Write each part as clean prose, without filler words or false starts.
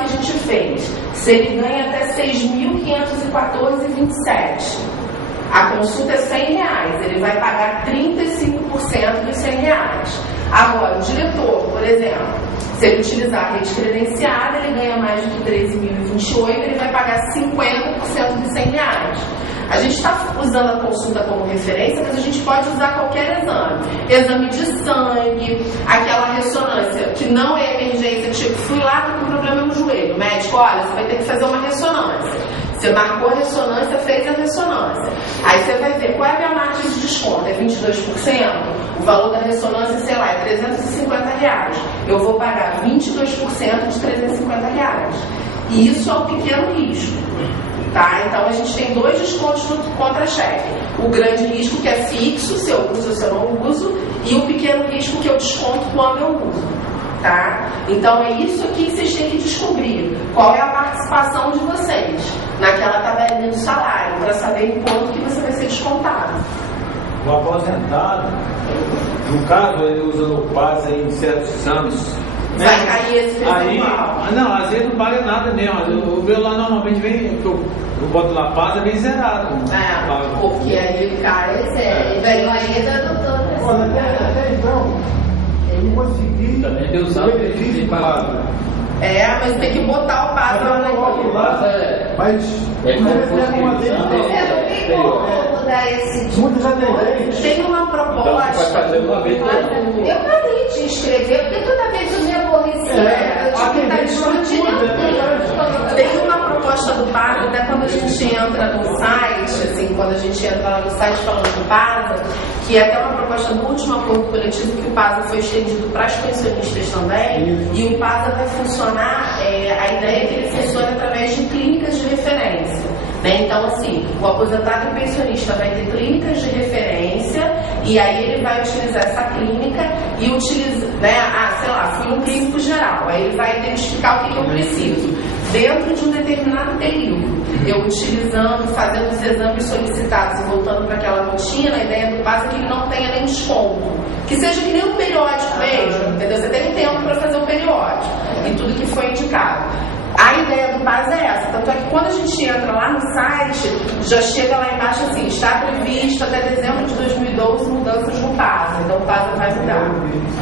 que a gente fez. Se ele ganha até 6.514,27, a consulta é R$100, ele vai pagar 35% dos R$100. Agora, o diretor, por exemplo, se ele utilizar a rede credenciada, ele ganha mais do que 13.028, ele vai pagar 50% dos R$100. A gente está usando a consulta como referência, mas a gente pode usar qualquer exame. Exame de sangue, aquela ressonância que não é emergência, tipo, fui lá, tô com problema no joelho. Médico, olha, você vai ter que fazer uma ressonância. Você marcou a ressonância, fez a ressonância. Aí você vai ver qual é a minha margem de desconto, é 22%? O valor da ressonância, sei lá, é R$350. Eu vou pagar 22% de R$350. E isso é um pequeno risco. Tá? Então a gente tem dois descontos no contra-cheque. O grande risco, que é fixo, se eu uso ou se eu não uso, e o pequeno risco, que eu desconto quando eu uso. Tá? Então é isso aqui que vocês têm que descobrir. Qual é a participação de vocês naquela tabelinha do salário, para saber em quanto que você vai ser descontado. O aposentado, no caso, ele usa o PAS em certos exames. Vai cair esse percentual. Não, às vezes não vale nada mesmo. O meu lá normalmente vem, eu boto lá PAS, é bem zerado. Porque aí cai e vem uma linha da doutora. Até então, eu não consegui benefício do PAS. Mas tem que botar o PAS lá na conta. Mas muitos já tem uma proposta. Eu parei de escrever, porque toda vez eu me aborrecia. Tem uma proposta do PAS, até quando a gente entra no site, assim, quando a gente entra lá no site falando do PAS, que é até uma proposta do último acordo coletivo, que o PAS foi estendido para as pensionistas também, e o PAS vai funcionar, a ideia é que ele funcione através de clínicas de referência. Né? Então, assim, o aposentado e o pensionista vai ter clínicas de referência, e aí ele vai utilizar essa clínica e utiliza, né? Sei lá, fui um clínico geral, aí ele vai identificar o que eu preciso dentro de um determinado período. Eu utilizando, fazendo os exames solicitados e voltando para aquela rotina, a ideia do PAS é que ele não tenha nem desconto. Que seja que nem um periódico mesmo, entendeu? Você tem um tempo para fazer um periódico e tudo que foi indicado. A ideia do PAS é essa, tanto é que quando a gente entra lá no site, já chega lá embaixo assim, está previsto até dezembro de 2012 mudanças no PAS, então o PAS vai mudar.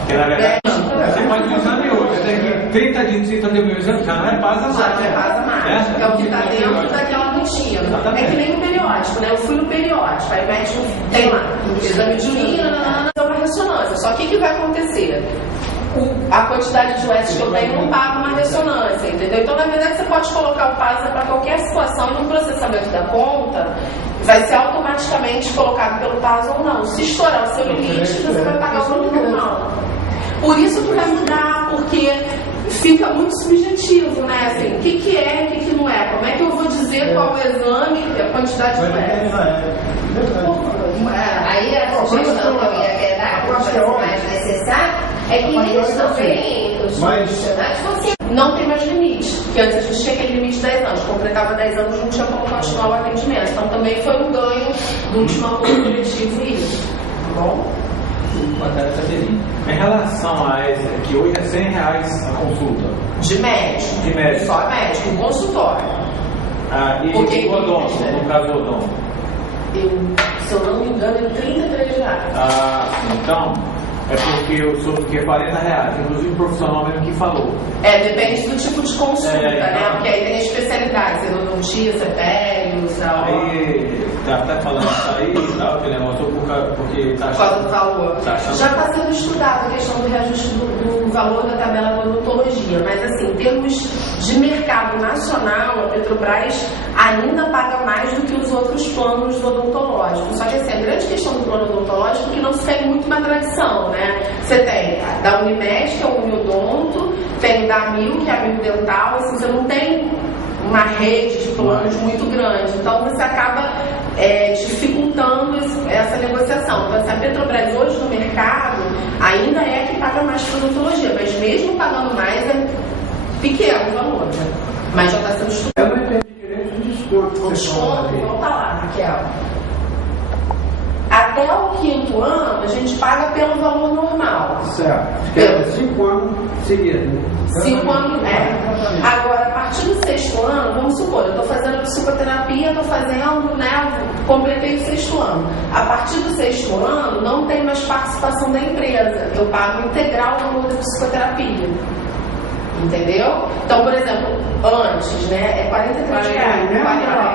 Você pode usar de hoje, até que 30 dias de fazer o meu exame, já não é PAS a mais. Já não é PAS a mais, é o que está dentro daquela rotina. É que nem no periódico, né? Eu fui no periódico, aí médico tem lá, exame de urina, uma ressonância. Só que o que vai acontecer? A quantidade de UES que eu tenho não paga uma ressonância, entendeu? Então, na verdade, você pode colocar o PAS para qualquer situação e no processamento da conta vai ser automaticamente colocado pelo PAS ou não. Se estourar o seu limite, você vai pagar o valor normal. Por isso que vai mudar, porque fica muito subjetivo, né? Assim, o que é e o que não é? Como é que eu vou dizer qual o exame e a quantidade de UES? Aí a sugestão que eu ia dar, que é mais necessário, é que eles também, os profissionais, não tem mais limite, porque antes a gente tinha aquele limite de 10 anos, completava 10 anos, não tinha como continuar o atendimento. Então também foi um ganho do último acordo coletivo isso, tá bom? Em relação a essa, que hoje é R$100 a consulta. De médico. De médico. Só médico, consultório. E o odonto, no caso do odonto? Se eu não me engano, é R$33. Então, é porque eu soube que é R$40, inclusive o profissional mesmo que falou. Depende do tipo de consulta, né? Porque aí tem especialidades, endodontia, sepélio, tal. Aí, tá até falando isso aí e tal, que negócio, porque tá achando... do valor. Tá achando... Já está sendo estudado a questão do reajuste do valor da tabela da odontologia, mas assim, em termos de mercado nacional, a Petrobras ainda paga mais do que os outros planos odontológicos. Só que assim, a grande questão do plano odontológico é que não se tem muito uma tradição, né? Você tem da Unimed, que é o Uniodonto, tem da Amil, que é a Amil Dental, assim, você não tem uma rede de planos muito grande, então você acaba dificultando essa negociação. Então, assim, a Petrobras hoje no mercado ainda é que paga mais para odontologia, mas mesmo pagando mais é pequeno o valor, né? Mas já está sendo estudado. Eu não entendi direito o desconto. O desconto, volta lá, Raquel. Até o 5º ano, a gente paga pelo valor normal. Certo. 5 anos seguidos. 5 anos, Agora, a partir do 6º ano, vamos supor, eu estou fazendo psicoterapia, completei o 6º ano. A partir do 6º ano, não tem mais participação da empresa. Eu pago integral o valor da psicoterapia. Entendeu? Então, por exemplo, antes, né, é R$43.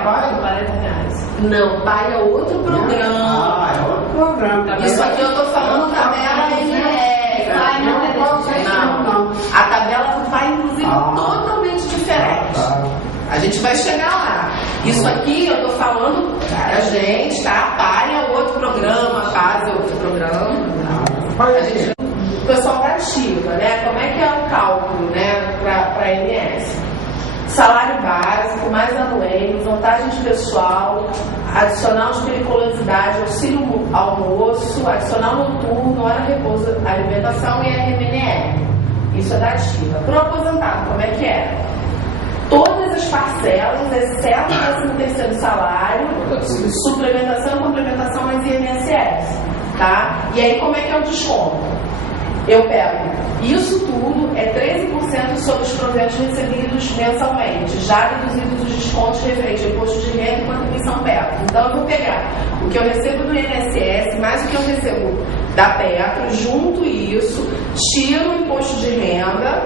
40 reais. Não, pai é outro programa. É outro programa. Isso aqui eu estou falando tabela MR. Não. A tabela vai, inclusive, totalmente diferente. A gente vai chegar lá. Isso aqui eu estou falando a gente, tá? Pai é outro programa, faz é outro programa. O pessoal da ativa, né? Como é que é o cálculo, né, para a MS? Salário básico, mais anuente, vantagens pessoal, adicional de periculosidade, auxílio almoço, adicional noturno, hora repouso, alimentação e RMNR. Isso é da ativa. Para o aposentado, como é que é? Todas as parcelas, exceto o 13º salário, suplementação, complementação mais INSS, tá? E aí como é que é o desconto? Eu pego isso tudo, é 13% sobre os proventos recebidos mensalmente, já deduzidos os descontos referentes ao imposto de renda e contribuição Petro. Então eu vou pegar o que eu recebo do INSS, mais o que eu recebo da Petro, junto isso, tiro o imposto de renda,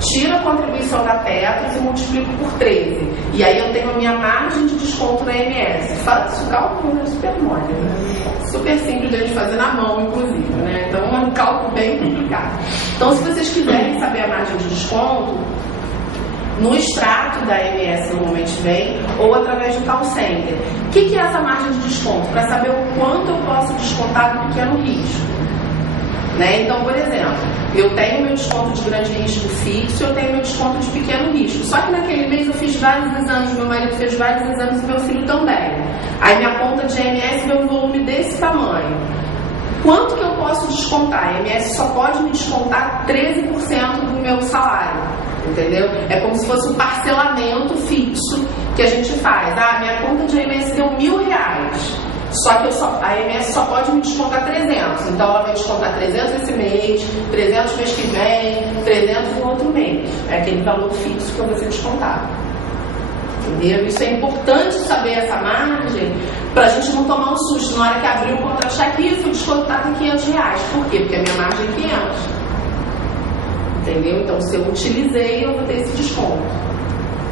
tiro a contribuição da Petro e multiplico por 13. E aí eu tenho a minha margem de desconto na IMS. Faço o cálculo super mole, né? Super simples de a gente fazer na mão, inclusive, né? Então é um cálculo bem complicado. Então, se vocês quiserem saber a margem de desconto, no extrato da IMS normalmente vem, ou através do call center. O que é essa margem de desconto? Para saber o quanto eu posso descontar do pequeno risco. Né? Então, por exemplo, eu tenho meu desconto de grande risco fixo, eu tenho meu desconto de pequeno risco. Só que naquele mês eu fiz vários exames, meu marido fez vários exames e meu filho também. Aí minha conta de IMS deu um volume desse tamanho. Quanto que eu posso descontar? A IMS só pode me descontar 13% do meu salário. Entendeu? É como se fosse um parcelamento fixo que a gente faz. Minha conta de IMS deu R$1.000. Só que a IMS só pode me descontar 300. Então ela vai descontar 300 esse mês, 300 mês que vem, 300 no outro mês. É aquele valor fixo que eu vou ser descontado. Entendeu? Isso é importante saber essa margem para a gente não tomar um susto. Na hora que abrir o contra-cheque, eu fui descontado em R$500. Por quê? Porque a minha margem é 500. Entendeu? Então se eu utilizei, eu vou ter esse desconto.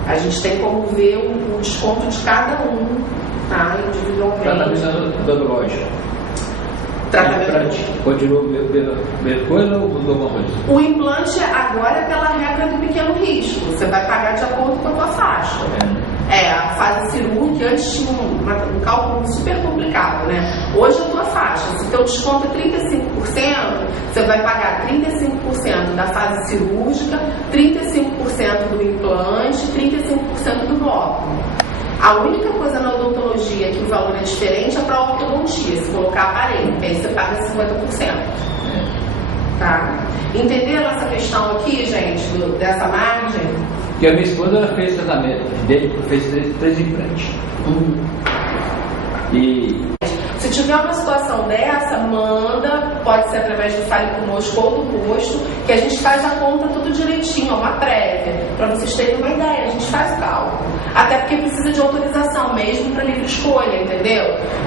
A gente tem como ver o desconto de cada um. Individualmente. Tratamento odontológico. Tratamento. Continua a mesma coisa ou mudou alguma coisa? O implante agora é pela regra do pequeno risco. Você vai pagar de acordo com a tua faixa. A fase cirúrgica, antes tinha um cálculo super complicado, né? Hoje é a tua faixa. Se teu desconto é 35%, você vai pagar 35% da fase cirúrgica, 35% do implante, 35% do bloco. A única coisa na odontologia que o valor é diferente é para a ortodontia, se colocar aparelho, que aí você paga 50%. Tá? Entenderam essa questão aqui, gente, dessa margem? Porque a minha esposa fez tratamento dele, fez 3 implantes. E se tiver uma situação dessa, manda, pode ser através do Fale Conosco ou do posto, que a gente faz a conta tudo direitinho, uma prévia, para vocês terem uma ideia, a gente faz o cálculo. Até porque precisa de autorização mesmo para livre escolha, entendeu?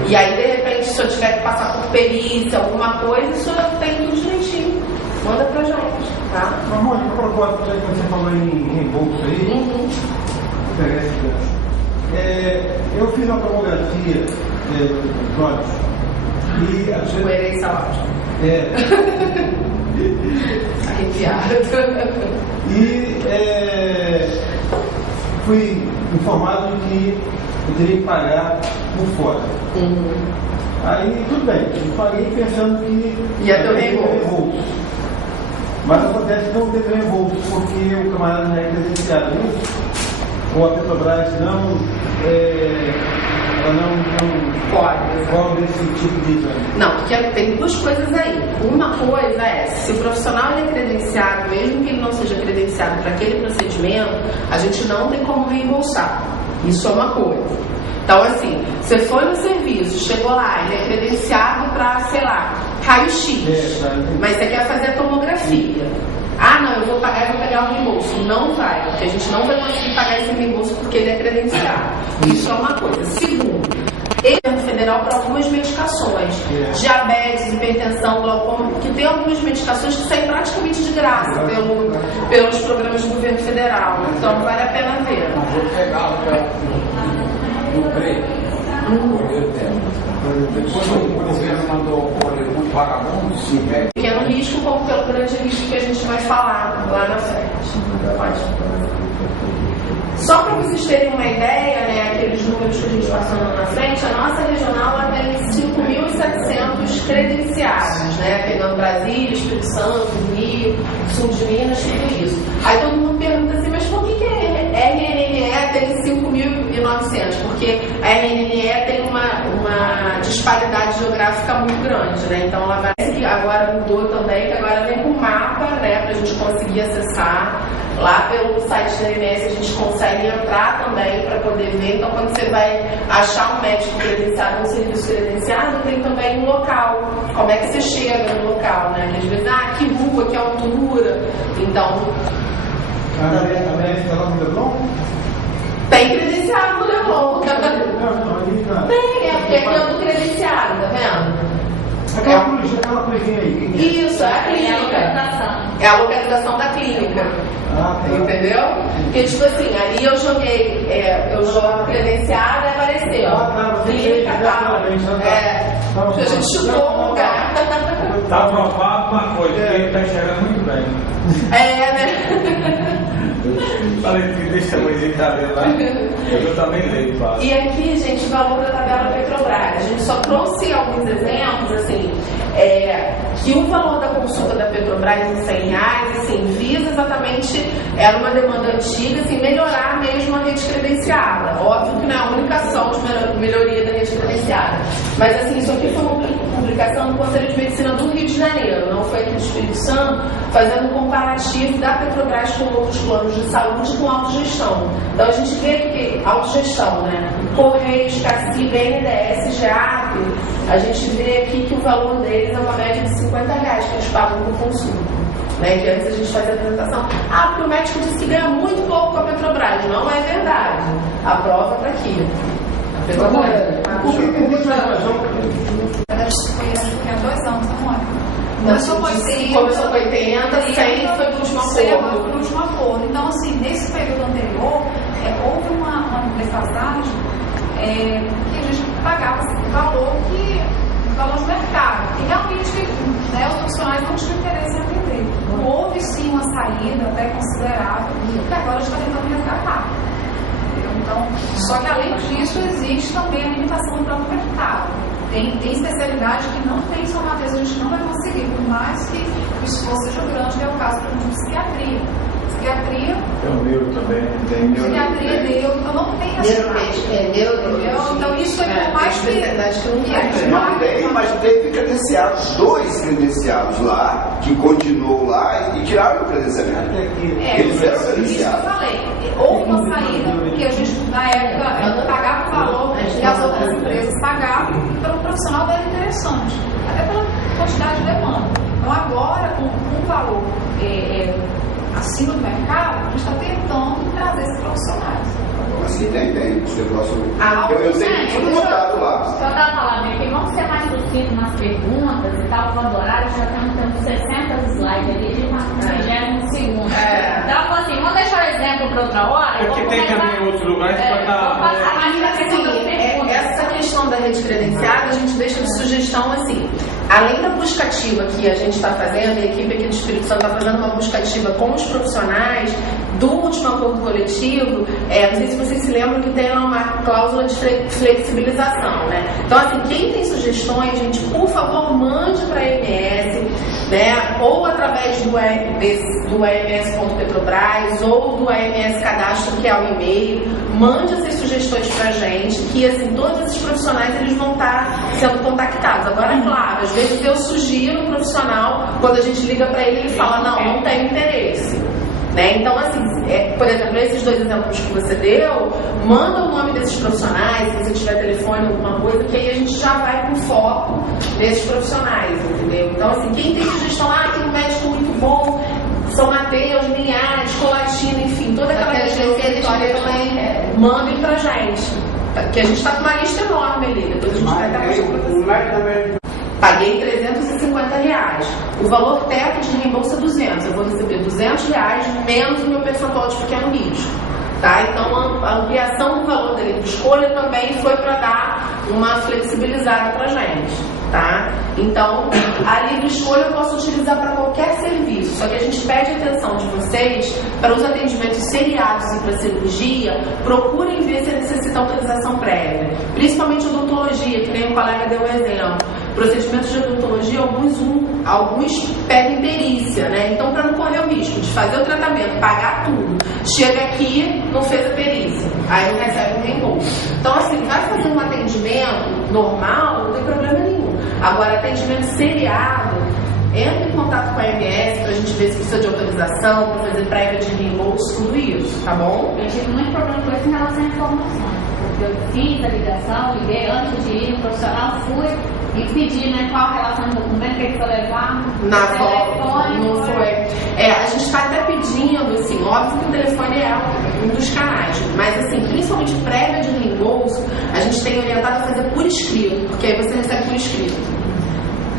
E aí, de repente, se eu tiver que passar por perícia, alguma coisa, isso eu tenho tudo direitinho. Manda pra gente, tá? Mas, Mônica, a propósito, já que você falou em reembolso aí, eu fiz uma tomografia dos olhos e a gente... Coerência ótima. Arrepiada. E fui informado de que eu teria que pagar por fora. Aí, tudo bem, eu paguei pensando que ia ter reembolso. Mas acontece que não teve reembolso, porque o camarada não é credenciado. Ou a Petrobras ela não pode esse tipo de exame. Não, porque tem duas coisas aí. Uma coisa é, se o profissional ele é credenciado, mesmo que ele não seja credenciado para aquele procedimento, a gente não tem como reembolsar. Isso é uma coisa. Então, assim, você foi no serviço, chegou lá, ele é credenciado para, sei lá, raio-x, mas você quer fazer a tomografia. Ah, não, eu vou pegar o reembolso. Não vai, porque a gente não vai conseguir pagar esse reembolso porque ele é credenciado. Isso é uma coisa. Segundo, o governo federal para algumas medicações, diabetes, hipertensão, glaucoma, que tem algumas medicações que saem praticamente de graça pelos programas do governo federal. Então vale a pena ver. Vou pegar no preço. Depois o governo mandou o vagabundo se pede. Pequeno risco, como pelo grande risco que a gente vai falar lá na frente. Pode. Só para vocês terem uma ideia, né, aqueles números que a gente passou na frente, a nossa regional ela tem 5.700 credenciados, né, pegando Brasília, Espírito Santo, Rio, Sul de Minas, tudo isso. Aí todo mundo pergunta assim, mas por que a RNE tem 5.900? Porque a RNE tem uma disparidade geográfica muito grande, né, então ela vai... Agora mudou também, que agora vem com mapa, né, para a gente conseguir acessar. Lá pelo site da MS a gente consegue entrar também para poder ver. Então, quando você vai achar um médico credenciado, um serviço credenciado, tem também um local. Como é que você chega no local, né? Às vezes, que rua, que altura. Então... A MS está lá no Leblon? Tem credenciado no Leblon. Tem, porque aqui é do credenciado, tá vendo? Aquela coisinha aí. Isso, é a clínica. É a localização da clínica. Entendeu? Porque, tipo assim, ali eu joguei, eu jogo credenciada e apareceu. Clínica tal. A gente chutou o lugar. Tá aprovado uma coisa, ele tá enxergando muito bem. Né? Falei que deixa a coisinha que tá vendo lá. Eu também leio, claro. E aqui, gente, o valor da tabela Petrobras. A gente só trouxe alguns exemplos, assim, que o valor da consulta da Petrobras em R$100, assim, visa exatamente, era uma demanda antiga, assim, melhorar mesmo a rede credenciada. Óbvio que não é a única ação de melhoria da rede credenciada. Mas, assim, isso aqui foi uma publicação do Conselho de Medicina do Rio de Janeiro, não foi aqui do Espírito Santo, fazendo um comparativo da Petrobras com outros planos de saúde com autogestão. Então, a gente vê que autogestão, né? Correios, CACI, BNDES, GEAP, a gente vê aqui que o valor deles é uma média de R$50 que eles pagam por consulta. Né? Que antes a gente fazia a apresentação, porque o médico disse que ganha muito pouco com a Petrobras. Não é verdade. A prova está aqui. A Petrobras. Foi há 2 anos, não é? Começou com 80, 100 foi do último acordo. Então, assim, nesse período anterior, houve uma defasagem que a gente pagava valor de mercado. E realmente, né, os profissionais não tinham interesse em atender. Houve sim uma saída até considerável, que agora a gente está tentando resgatar. Então, só que além disso, existe também a limitação do próprio mercado. Tem especialidade que não tem São Mateus, a gente não vai conseguir, por mais que o esforço seja grande, que é o caso, por exemplo, de psiquiatria. Psiquiatria. Tem o neuro também, tem neuro. Psiquiatria neuro, então não tem essa. Então isso é por mais que. Não tem, mas teve credenciados, 2 credenciados lá, que continuou lá e tiraram o credenciamento. Eles eram credenciados. Isso que eu falei. Houve uma saída, porque a gente, na época, pagava o valor que as outras empresas pagavam, pelo profissional era interessante, até pela quantidade de demanda. Então agora, com um valor acima do mercado, a gente está tentando trazer esses profissionais. Assim tem. Você posso... eu tenho tudo notado lá. Só estava falando aqui, vamos ser mais sucinto nas perguntas e tal, quando horário já temos 60 slides ali de uma 32ª. Então, assim, vamos deixar o exemplo para outra hora. Porque tem também em outros lugares para estar... Essa questão da rede credenciada, a gente deixa de sugestão assim. Além da busca ativa que a gente está fazendo, a equipe aqui do Espírito Santo está fazendo uma busca ativa com os profissionais do último acordo coletivo, não sei se vocês se lembram que tem uma cláusula de flexibilização, né? Então, assim, quem tem sugestões, gente, por favor, mande para a AMS, né? Ou através do ams.petrobras ou do AMS Cadastro, que é o e-mail. Mande essas sugestões para a gente, que, assim, todos esses profissionais, eles vão estar sendo contactados. Agora, é claro, às vezes eu sugiro um profissional, quando a gente liga para ele, ele fala, não tem interesse. Né? Então, assim, por exemplo, esses 2 exemplos que você deu, manda o nome desses profissionais, se você tiver telefone, alguma coisa, que aí a gente já vai com foco nesses profissionais, entendeu? Então, assim, quem tem sugestão, tem um médico muito bom, São Mateus, Linhares, Colatina, enfim, toda aquela região que a história também mandem pra gente. Porque a gente está com uma lista enorme ali, depois a gente vai estar Paguei R$350. O valor teto de reembolso é 200. Eu vou receber R$200 menos o meu percentual de pequeno risco. Tá? Então a ampliação do valor da livre escolha também foi para dar uma flexibilizada para a gente. Tá? Então a livre escolha eu posso utilizar para qualquer serviço, só que a gente pede atenção de vocês para os atendimentos seriados e para cirurgia, procurem ver se necessita autorização prévia, principalmente odontologia, que nem o colega deu um exemplo. Procedimentos de odontologia, alguns pedem perícia, né? Então, para não correr o risco de fazer o tratamento, pagar tudo, chega aqui, não fez a perícia, aí não recebe um reembolso. Então, assim, vai fazer um atendimento normal, não tem problema nenhum. Agora, atendimento seriado, entra em contato com a AMS para a gente ver se precisa de autorização, para fazer prévia de reembolso, tudo isso, tá bom? Eu tive muito problema com isso em relação à informação. Eu fiz a ligação, liguei antes de ir, o profissional fui e pedi, né, qual a relação do documento que ele foi levar. Na volta, não foi. A gente está até pedindo, assim, óbvio que o telefone é um dos canais, mas assim, principalmente prévia de reembolso, a gente tem orientado a fazer por escrito, porque aí você recebe por escrito.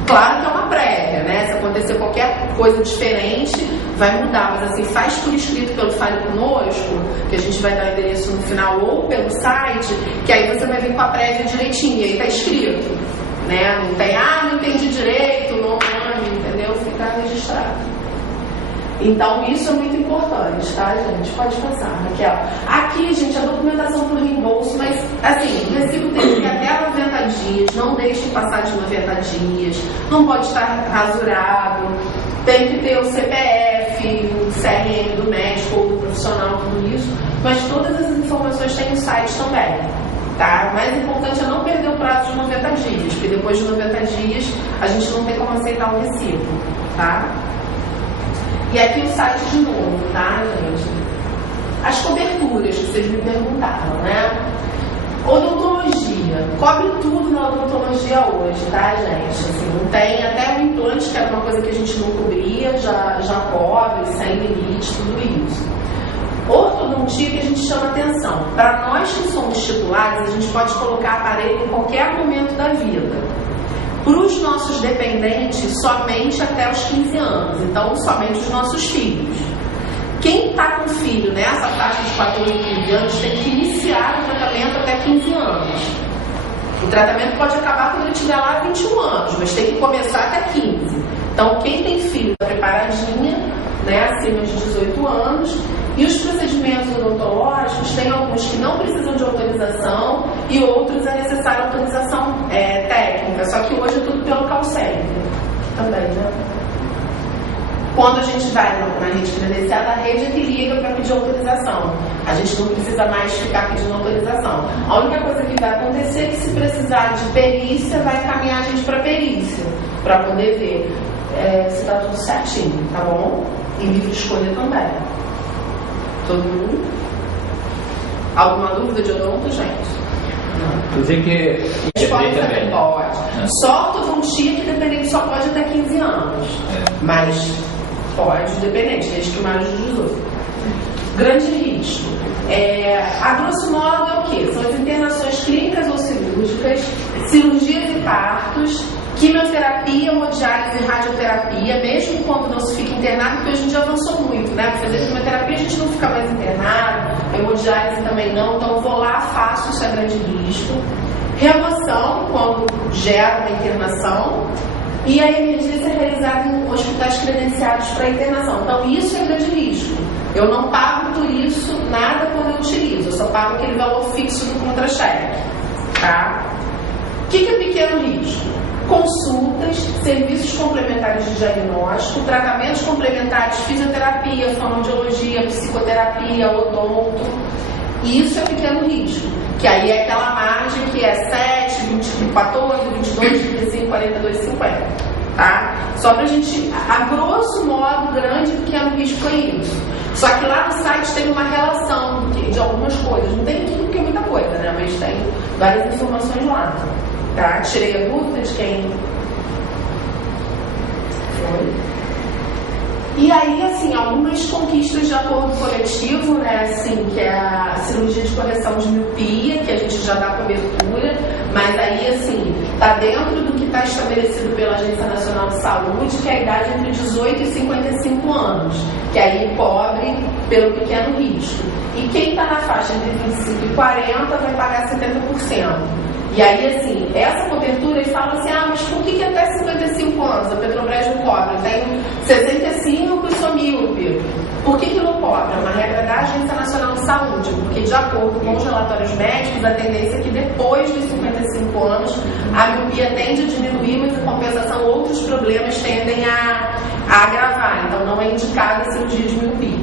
Claro que é uma prévia, né? Se acontecer qualquer coisa diferente, vai mudar, mas assim, faz por escrito pelo Fale Conosco, que a gente vai dar o endereço no final, ou pelo site, que aí você vai vir com a prévia direitinho, aí tá escrito, né? Não tem, não entendi direito, não, entendeu? Fica registrado. Então, isso é muito importante, tá, gente? Pode passar, Raquel. Aqui, gente, a documentação por reembolso, mas, assim, o recibo tem que ir até 90 dias, não deixe passar de 90 dias, não pode estar rasurado, tem que ter o CPF, o CRM do médico ou do profissional, tudo isso, mas todas as informações tem no site também, tá? O mais importante é não perder o prazo de 90 dias, porque depois de 90 dias a gente não tem como aceitar o recibo, tá? E aqui o site de novo, tá, gente? As coberturas que vocês me perguntaram, né? Odontologia. Cobre tudo na odontologia hoje, tá, gente? Assim, não tem, até o implante, que era uma coisa que a gente não cobria, já cobre, sem limite, tudo isso. Ortodontia que a gente chama atenção. Para nós que somos titulares, a gente pode colocar aparelho em qualquer momento da vida. Para os nossos dependentes, somente até os 15 anos. Então, somente os nossos filhos. Quem está com filho nessa faixa de 14 e 15 anos tem que iniciar o tratamento até 15 anos. O tratamento pode acabar quando ele tiver lá 21 anos, mas tem que começar até 15. Então, quem tem filho preparadinha, né, acima de 18 anos, e os procedimentos odontológicos, tem alguns que não precisam de autorização e outros é necessária autorização técnica, só que hoje é tudo pelo CalCEP também, né? Quando a gente vai na rede credenciada, a rede é que liga para pedir autorização. A gente não precisa mais ficar pedindo autorização. A única coisa que vai acontecer é que se precisar de perícia, vai encaminhar a gente para perícia, para poder ver se está tudo certinho, tá bom? E livre escolha também. Todo mundo? Alguma dúvida de odonto, gente? Não. Dizer que pode também, pode. Só ortodontia que dependente só pode até 15 anos. Mas pode, dependente, desde que mais de 18. Grande risco. A grosso modo é o quê? São as internações clínicas ou cirúrgicas, cirurgias e partos, quimioterapia, hemodiálise e radioterapia, mesmo quando não se fica internado, porque hoje em dia avançou muito, né? Para fazer quimioterapia a gente não fica mais internado, hemodiálise também não, então eu vou lá, faço, isso é grande risco. Remoção, quando gera uma internação, e a emergência é realizada em hospitais credenciados para internação. Então isso é grande risco. Eu não pago por isso nada quando eu utilizo, eu só pago aquele valor fixo do contra-cheque, tá? O que é pequeno risco? Consultas, serviços complementares de diagnóstico, tratamentos complementares, fisioterapia, fonoaudiologia, psicoterapia, odonto. Isso é pequeno risco, que aí é aquela margem que é 7, 20, 14, 22, 35, 42, 50. Tá? Só pra gente, a grosso modo, grande pequeno risco é isso. Só que lá no site tem uma relação de algumas coisas. Não tem tudo porque é muita coisa, né? Mas tem várias informações lá. Tá? Tirei a dúvida de quem foi. E aí, assim, algumas conquistas de acordo coletivo, né, assim, que é a cirurgia de correção de miopia, que a gente já dá cobertura, mas aí, assim, está dentro do que está estabelecido pela Agência Nacional de Saúde, que é a idade entre 18 e 55 anos, que aí cobre pelo pequeno risco. E quem está na faixa entre 25 e 40 vai pagar 70%. E aí, assim, essa cobertura, eles falam assim, mas por que até 55 anos a Petrobras não cobra? Eu tenho 65 e sou míope. Por que não cobra? É uma regra da Agência Nacional de Saúde, porque de acordo com os relatórios médicos, a tendência é que depois dos 55 anos a miopia tende a diminuir, mas em compensação outros problemas tendem a agravar. Então não é indicada a cirurgia de miopia.